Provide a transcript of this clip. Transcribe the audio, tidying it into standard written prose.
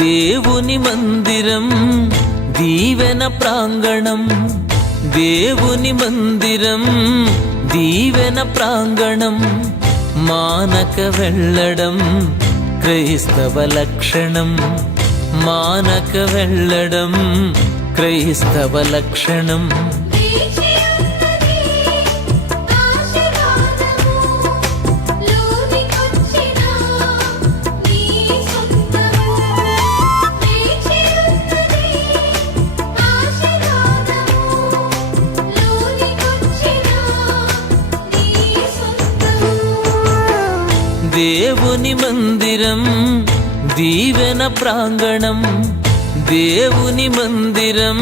దేవుని మందిరం దీవెన ప్రాంగణం, దేవుని మందిరం దీవెన ప్రాంగణం, మానక వెళ్ళడం క్రైస్తవ లక్షణం, మానక వెళ్ళడం క్రైస్తవ లక్షణం. దేవుని మందిరం దీవెన ప్రాంగణం, దేవుని మందిరం